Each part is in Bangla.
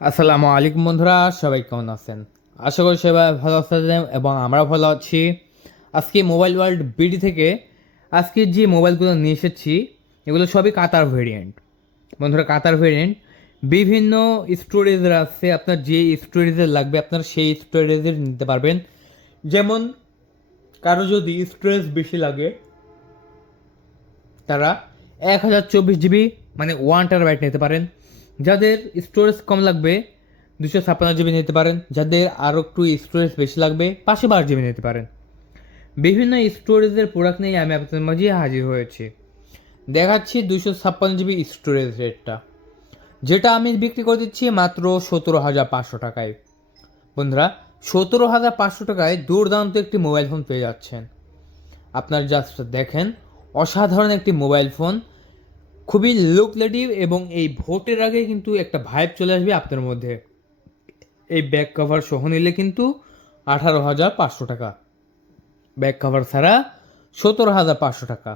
আসসালামু আলাইকুম বন্ধুরা, সবাই কেমন আছেন? আশা করি সবাই ভালো আছেন এবং আমরা ভালো আছি। আজকে মোবাইল ওয়ার্ল্ড বিডি থেকে আজকে যে মোবাইলগুলো নিয়ে এসেছি এগুলো সবই কাতার ভেরিয়েন্ট। বন্ধুরা, কাতার ভেরিয়েন্ট বিভিন্ন স্টোরেজের আছে, আপনার যে স্টোরেজের লাগবে আপনার সেই স্টোরেজের নিতে পারবেন। যেমন কারো যদি স্টোরেজ বেশি লাগে তারা 1024 জিবি মানে 1 টেরাবাইট নিতে পারেন। যাদের স্টোরেজ কম লাগবে 256 জিবি নিতে পারেন। যাদের আরও একটু স্টোরেজ বেশি লাগবে 512 জিবি নিতে পারেন। বিভিন্ন স্টোরেজের প্রোডাক্ট নিয়ে আমি আপনাদের মাঝে হাজির হয়েছি। দেখাচ্ছি 256 জিবি স্টোরেজ রেটটা, যেটা আমি বিক্রি করে দিচ্ছি মাত্র 17,500 টাকায়। বন্ধুরা, 17,500 টাকায় দুর্দান্ত একটি মোবাইল ফোন পেয়ে যাচ্ছেন। আপনার জাস্ট দেখেন, অসাধারণ একটি মোবাইল ফোন, খুবই লুকলেটিভ এবং এই ভোটের আগে কিন্তু একটা ভাইব চলে আসবে আপনার মধ্যে। এই ব্যাক কভার সহ নিলে কিন্তু 18,500 টাকা, ব্যাক কভার ছাড়া 17,500 টাকা।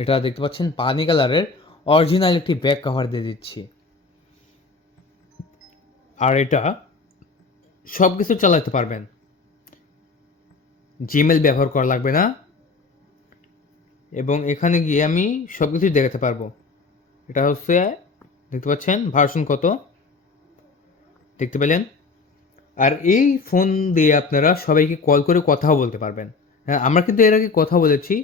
এটা দেখতে পাচ্ছেন পানি কালারের অরিজিনাল একটি ব্যাক কভার দিয়ে দিচ্ছি। আর এটা সব কিছু চালাতে পারবেন, জিমেল ব্যবহার করা লাগবে না এবং এখানে গিয়ে আমি সব কিছুই দেখাতে পারবো। এটা হচ্ছে, দেখতে পাচ্ছেন ভার্সন কত, দেখতে পেলেন। আর এই ফোন দিয়ে আপনারা সবাইকে কল করে কথাও বলতে পারবেন। হ্যাঁ, আমরা কিন্তু এর আগে কথা বলেছি।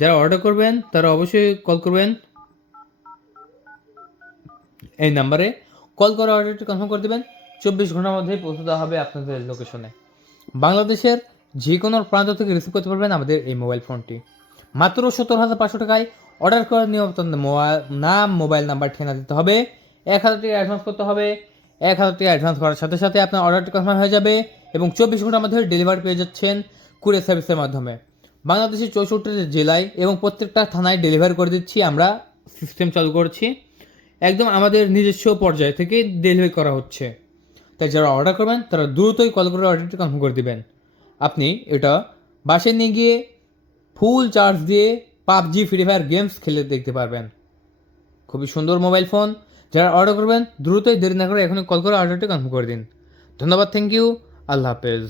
যারা অর্ডার করবেন তারা অবশ্যই কল করবেন এই নাম্বারে। কল করে অর্ডারটি কনফার্ম করে দেবেন, 24 ঘন্টার মধ্যেই পৌঁছে দেওয়া হবে আপনাদের লোকেশনে। বাংলাদেশের যে কোনো প্রান্ত থেকে রিসিভ করতে পারবেন আমাদের এই মোবাইল ফোনটি মাত্র 17,500 টাকায়। অর্ডার করার নিয়ম আপনাদের নাম, মোবাইল নাম্বার, ঠিকানা দিতে হবে, 1,000 টাকা অ্যাডভান্স করতে হবে। 1,000 টাকা অ্যাডভান্স করার সাথে সাথে আপনার অর্ডারটি কনফার্ম হয়ে যাবে এবং 24 ঘন্টার মধ্যে ডেলিভারি পেয়ে যাচ্ছেন কুরিয়ার সার্ভিসের মাধ্যমে। বাংলাদেশের 64 জেলায় এবং প্রত্যেকটা থানায় ডেলিভারি করে দিচ্ছি। আমরা সিস্টেম চালু করছি, একদম আমাদের নিজস্ব পর্যায় থেকে ডেলিভারি করা হচ্ছে। তাই যারা অর্ডার করবেন তারা দ্রুতই কল করে অর্ডারটি কনফার্ম করে দেবেন। আপনি এটা বাসায় নিয়ে গিয়ে ফুল চার্জ দিয়ে পাবজি, ফ্রি ফায়ার গেমস খেলে দেখতে পারবেন। খুবই সুন্দর মোবাইল ফোন। যারা অর্ডার করবেন দ্রুতই দেরি না করে এখনই কল করে অর্ডারটি কনফার্ম করে দিন। ধন্যবাদ, থ্যাংক ইউ, আল্লাহ হাফেজ।